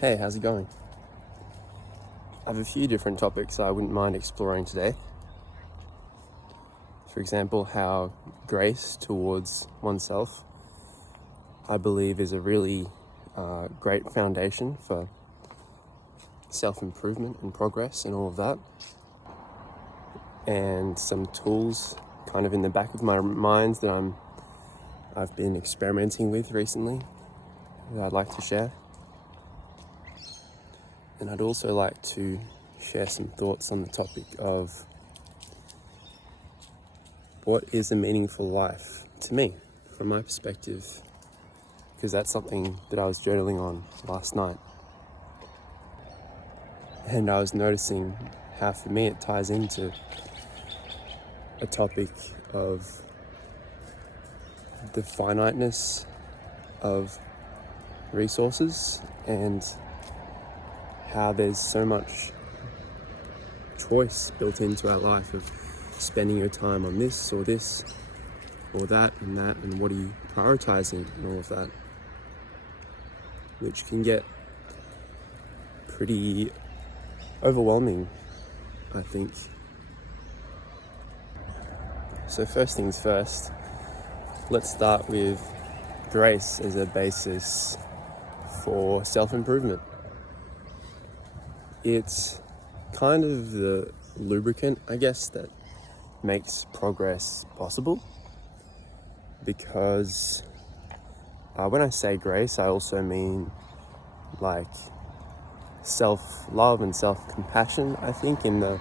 Hey, how's it going? I have a few different topics I wouldn't mind exploring today. For example, how grace towards oneself, I believe, is a really great foundation for self-improvement and progress and all of that. And some tools kind of in the back of my mind that I've been experimenting with recently that I'd like to share. And I'd also like to share some thoughts on the topic of what is a meaningful life to me, from my perspective, because that's something that I was journaling on last night. And I was noticing how for me it ties into a topic of the finiteness of resources and how there's so much choice built into our life of spending your time on this or that, and what are you prioritizing and all of that, which can get pretty overwhelming, I think. So first things first, let's start with grace as a basis for self-improvement. It's kind of the lubricant, I guess, that makes progress possible, because when I say grace, I also mean like self-love and self-compassion, I think, in the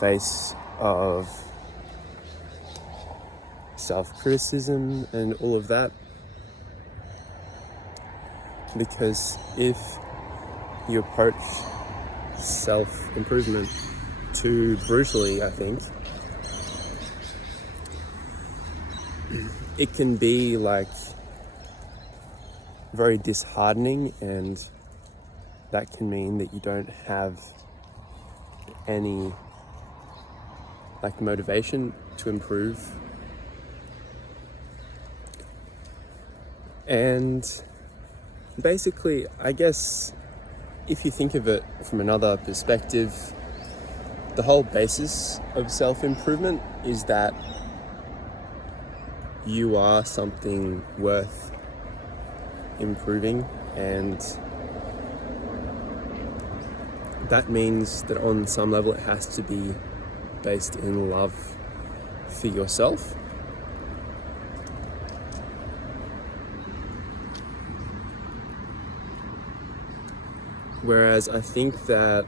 face of self-criticism and all of that. Because if you approach self-improvement too brutally, I think, it can be like very disheartening, and that can mean that you don't have any like motivation to improve. And basically, I guess, if you think of it from another perspective, the whole basis of self-improvement is that you are something worth improving, and that means that on some level it has to be based in love for yourself. Whereas I think that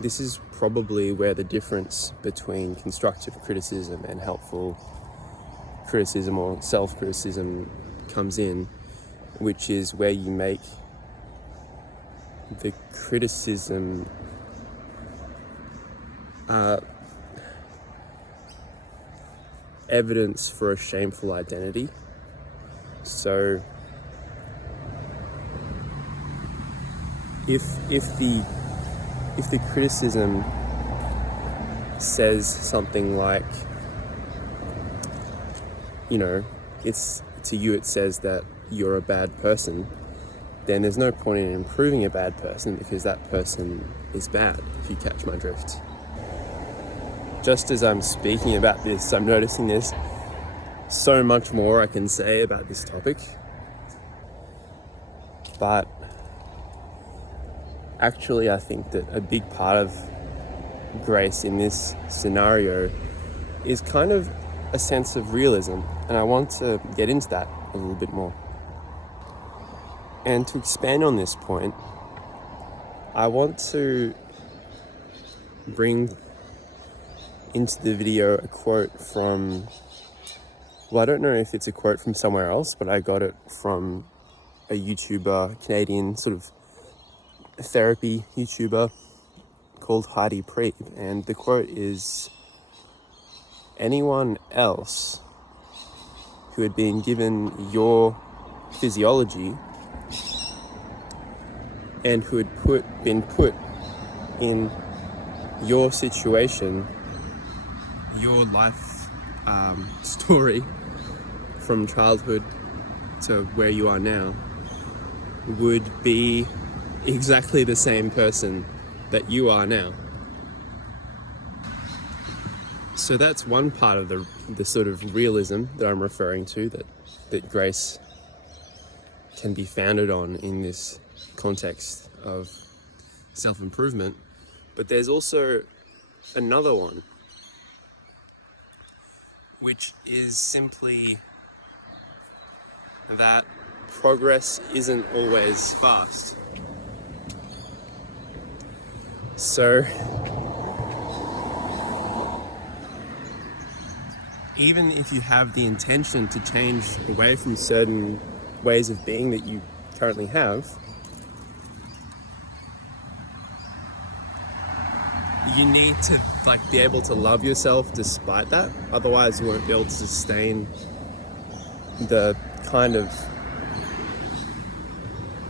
this is probably where the difference between constructive criticism and helpful criticism or self-criticism comes in, which is where you make the criticism evidence for a shameful identity. So if the criticism says something like, it's to you, it says that you're a bad person, then there's no point in improving a bad person, because that person is bad, if you catch my drift. Just as I'm speaking about this, I'm noticing there's so much more I can say about this topic. But actually, I think that a big part of grace in this scenario is kind of a sense of realism, and I want to get into that a little bit more. And to expand on this point, I want to bring into the video a quote from, well, I don't know if it's a quote from somewhere else, but I got it from a YouTuber, Canadian sort of therapy YouTuber called Heidi Priebe, and the quote is, "Anyone else who had been given your physiology and who had been put in your situation, your life story from childhood to where you are now, would be exactly the same person that you are now. So that's one part of the sort of realism that I'm referring to, that grace can be founded on in this context of self-improvement. But there's also another one, which is simply that progress isn't always fast. So even if you have the intention to change away from certain ways of being that you currently have, you need to be able to love yourself despite that. Otherwise you won't be able to sustain the kind of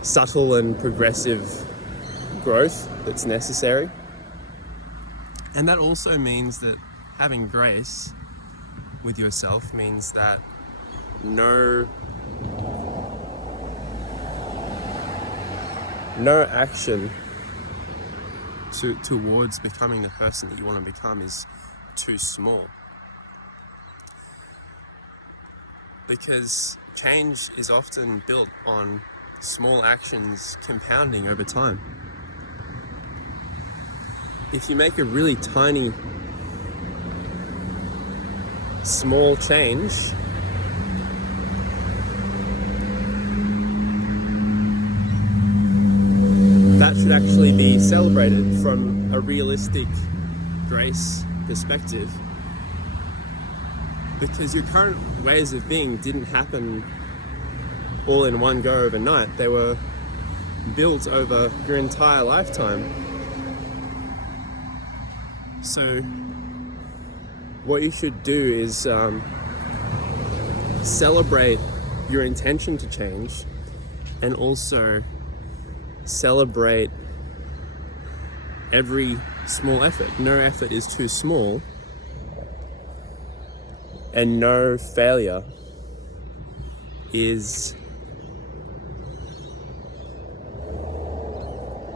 subtle and progressive growth that's necessary. And that also means that having grace with yourself means that no action towards becoming the person that you want to become is too small. Because change is often built on small actions compounding over time. If you make a really tiny, small change, that should actually be celebrated from a realistic grace perspective, because your current ways of being didn't happen all in one go overnight. They were built over your entire lifetime. So what you should do is celebrate your intention to change, and also celebrate every small effort. No effort is too small, and no failure is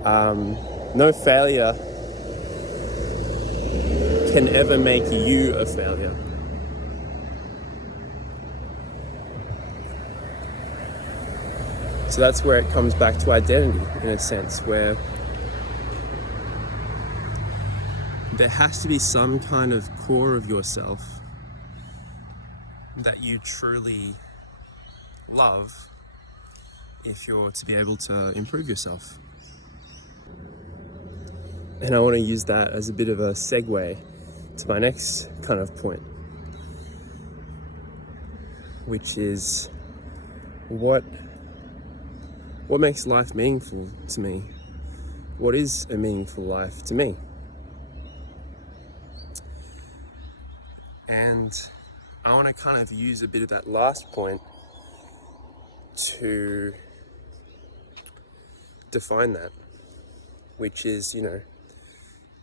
no failure can ever make you a failure. So that's where it comes back to identity, in a sense, where there has to be some kind of core of yourself that you truly love if you're to be able to improve yourself. And I want to use that as a bit of a segue to my next kind of point, which is what makes life meaningful to me? What is a meaningful life to me? And I want to kind of use a bit of that last point to define that, which is,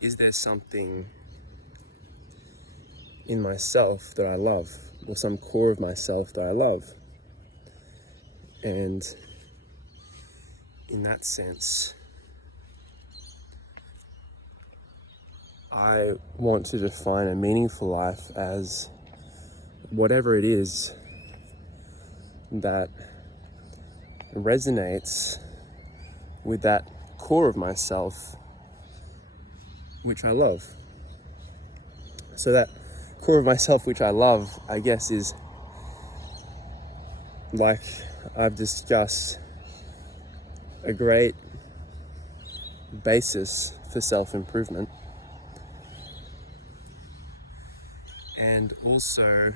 is there something in myself that I love, or some core of myself that I love? And in that sense, I want to define a meaningful life as whatever it is that resonates with that core of myself which I love. So that core of myself which I love, I guess, is, like I've discussed, a great basis for self-improvement, and also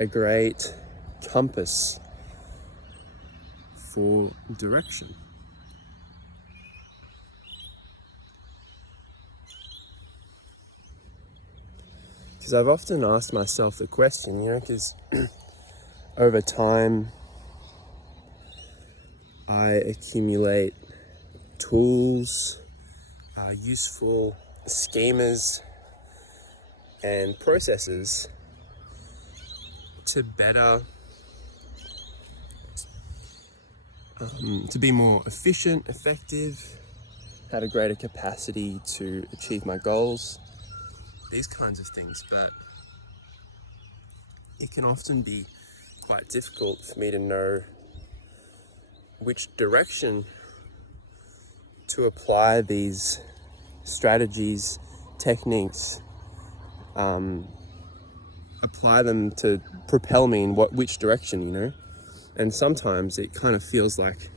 a great compass for direction. Because I've often asked myself the question, because over time I accumulate tools, useful schemas and processes to better to be more efficient, effective, had a greater capacity to achieve my goals, these kinds of things. But it can often be quite difficult for me to know which direction to apply these strategies, techniques, apply them to propel me in which direction, you know? And sometimes it kind of feels like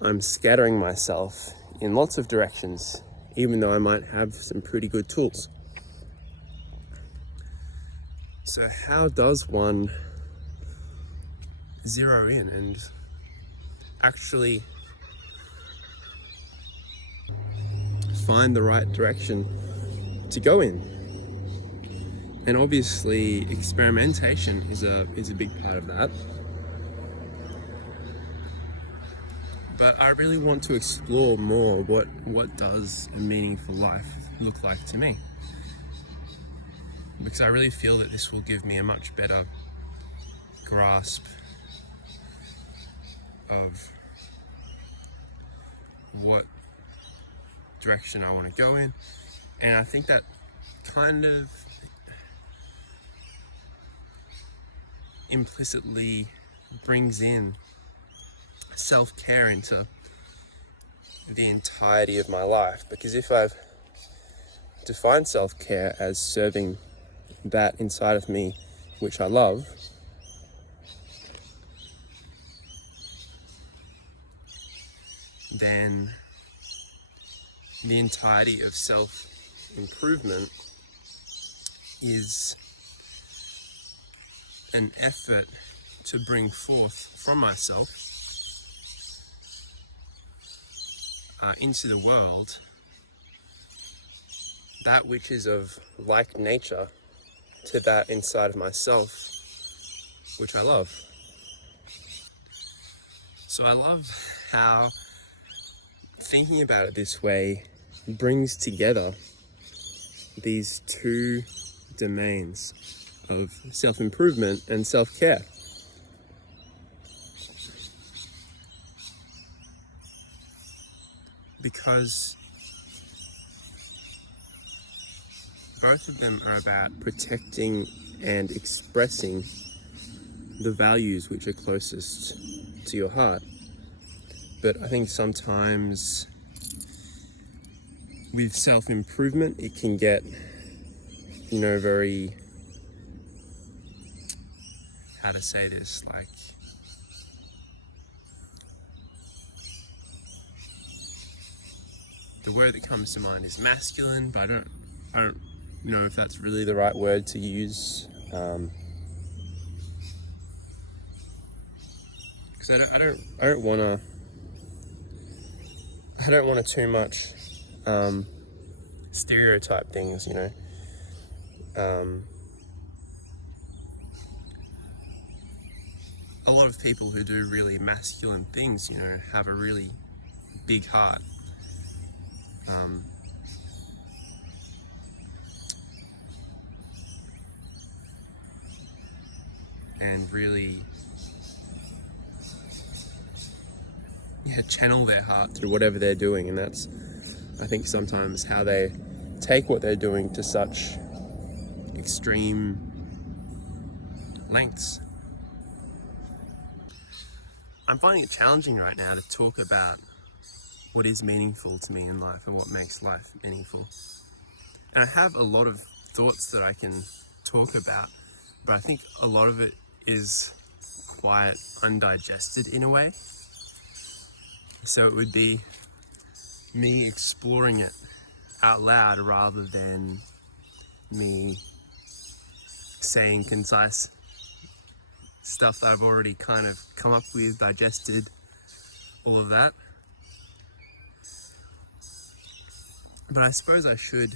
I'm scattering myself in lots of directions, even though I might have some pretty good tools. So how does one zero in and actually find the right direction to go in? And obviously experimentation is a big part of that. But I really want to explore more what does a meaningful life look like to me. Because I really feel that this will give me a much better grasp of what direction I want to go in. And I think that kind of implicitly brings in self-care into the entirety of my life. Because if I've defined self-care as serving that inside of me which I love, then the entirety of self-improvement is an effort to bring forth from myself into the world that which is of like nature to that inside of myself which I love. So I love how thinking about it this way brings together these two domains of self-improvement and self-care. Because both of them are about protecting and expressing the values which are closest to your heart. But I think sometimes with self-improvement, it can get, very, how to say this, like, the word that comes to mind is masculine, but I don't know if that's really the right word to use. Because I don't want to too much stereotype things, a lot of people who do really masculine things, have a really big heart. And really, channel their heart through whatever they're doing. And that's, I think, sometimes how they take what they're doing to such extreme lengths. I'm finding it challenging right now to talk about what is meaningful to me in life and what makes life meaningful. And I have a lot of thoughts that I can talk about, but I think a lot of it is quite undigested in a way. So it would be me exploring it out loud rather than me saying concise stuff that I've already kind of come up with, digested, all of that. But I suppose I should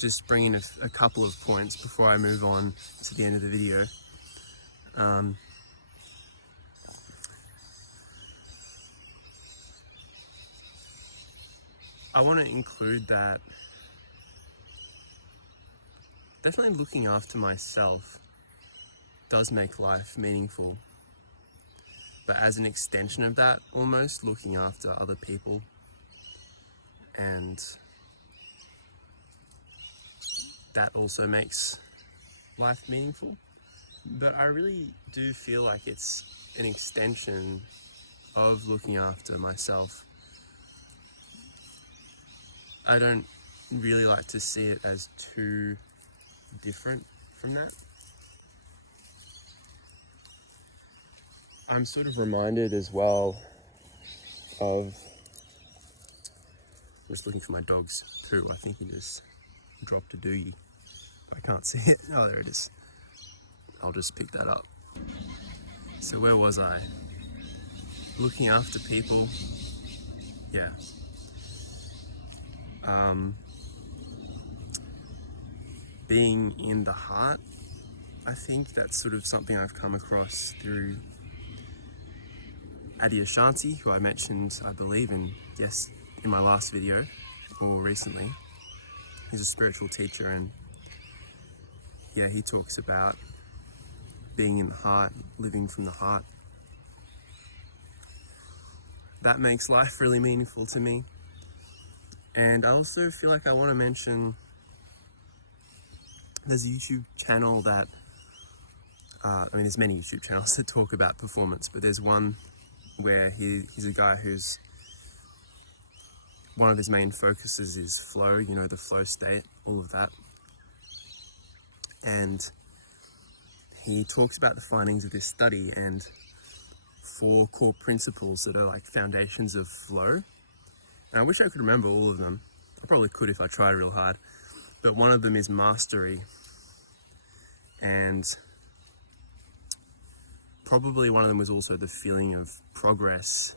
just bring in a couple of points before I move on to the end of the video. I want to include that definitely looking after myself does make life meaningful. but as an extension of that, almost looking after other people. And that also makes life meaningful. But I really do feel like it's an extension of looking after myself. I don't really like to see it as too different from that. I'm sort of reminded as well of, I was looking for my dog's poo. I think he just dropped a doogie. I can't see it. Oh, there it is. I'll just pick that up. So where was I? Looking after people. Yeah. Being in the heart. I think that's sort of something I've come across through Adyashanti, who I mentioned, I believe, in my last video, or recently. He's a spiritual teacher, and yeah, he talks about being in the heart, living from the heart. That makes life really meaningful to me. And I also feel like I want to mention, there's a YouTube channel that, there's many YouTube channels that talk about performance, but there's one where he's a guy who's, one of his main focuses is flow, the flow state, all of that. And he talks about the findings of this study and 4 core principles that are like foundations of flow. And I wish I could remember all of them. I probably could if I tried real hard. But one of them is mastery. And probably one of them was also the feeling of progress,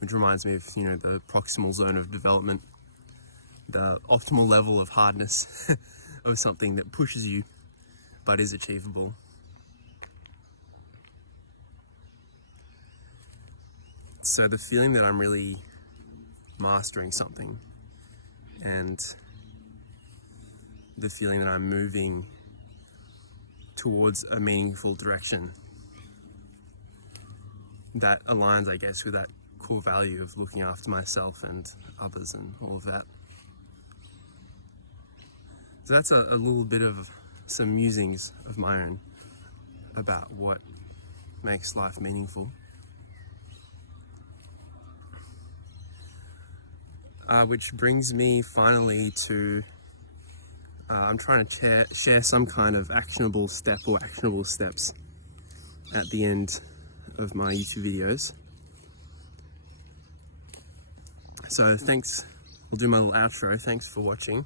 which reminds me of, the proximal zone of development, the optimal level of hardness of something that pushes you but is achievable. So the feeling that I'm really mastering something, and the feeling that I'm moving towards a meaningful direction that aligns, I guess, with that core value of looking after myself and others and all of that. So that's a little bit of some musings of my own about what makes life meaningful. Which brings me finally to, I'm trying to share some kind of actionable step or actionable steps at the end of my YouTube videos. So thanks, we'll do my little outro. Thanks for watching.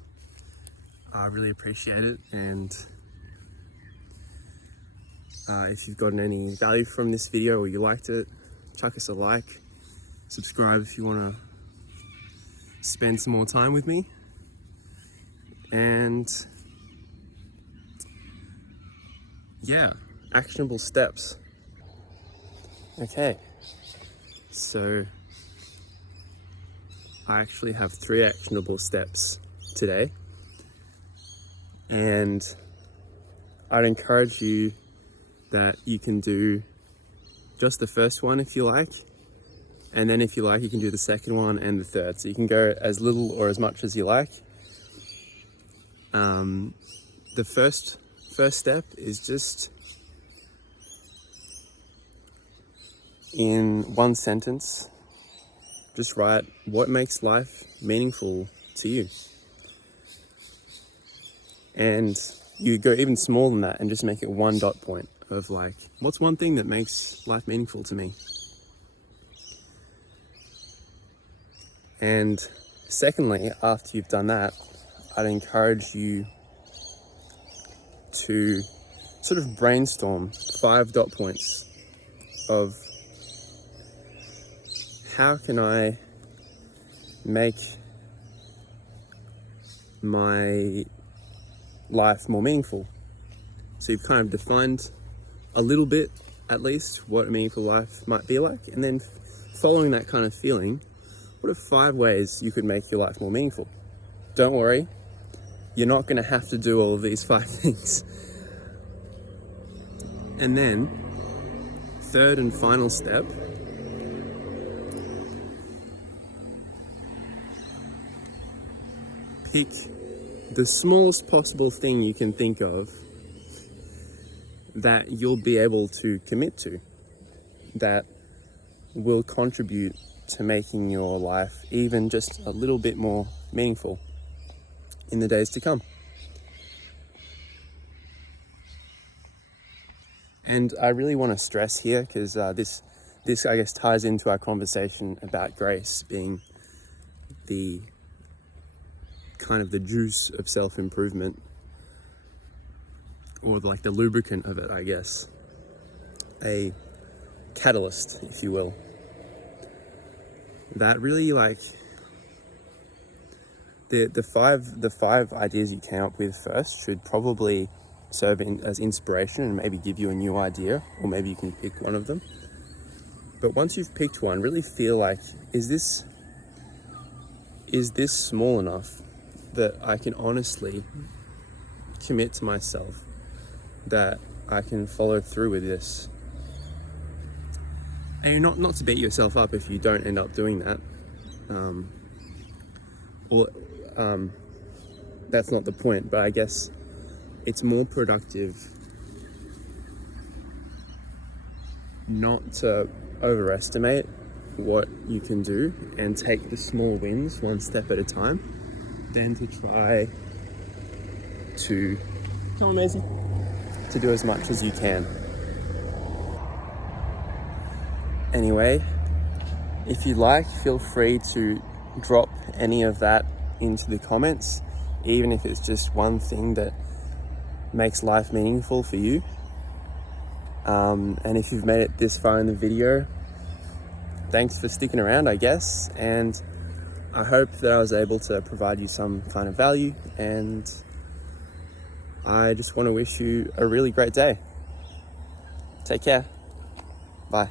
I really appreciate it. And if you've gotten any value from this video or you liked it, chuck us a like, subscribe if you want to spend some more time with me. And yeah, actionable steps. Okay, so I actually have 3 actionable steps today, and I'd encourage you that you can do just the first one if you like, and then if you like you can do the second one and the third, so you can go as little or as much as you like. The first step is just, in one sentence, just write what makes life meaningful to you. And you go even smaller than that and just make it 1 dot point of like, what's one thing that makes life meaningful to me? And secondly, after you've done that, I'd encourage you to sort of brainstorm 5 dot points of how can I make my life more meaningful. So you've kind of defined a little bit, at least, what a meaningful life might be like, and then following that kind of feeling, what are 5 ways you could make your life more meaningful? Don't worry, you're not going to have to do all of these 5 things. And then third and final step, pick the smallest possible thing you can think of that you'll be able to commit to, that will contribute to making your life even just a little bit more meaningful in the days to come. And I really want to stress here, because this I guess ties into our conversation about grace being the kind of the juice of self-improvement, or like the lubricant of it, I guess, a catalyst, if you will, that really, like, the five ideas you came up with first should probably serve as inspiration and maybe give you a new idea, or maybe you can pick one of them. But once you've picked one, really feel like, is this small enough that I can honestly commit to myself that I can follow through with this? And not to beat yourself up if you don't end up doing that, that's not the point, but I guess it's more productive not to overestimate what you can do and take the small wins one step at a time than to try to do as much as you can. Anyway, if you like, feel free to drop any of that into the comments, even if it's just one thing that makes life meaningful for you. And if you've made it this far in the video, thanks for sticking around, I guess, and I hope that I was able to provide you some kind of value, and I just want to wish you a really great day. Take care. Bye.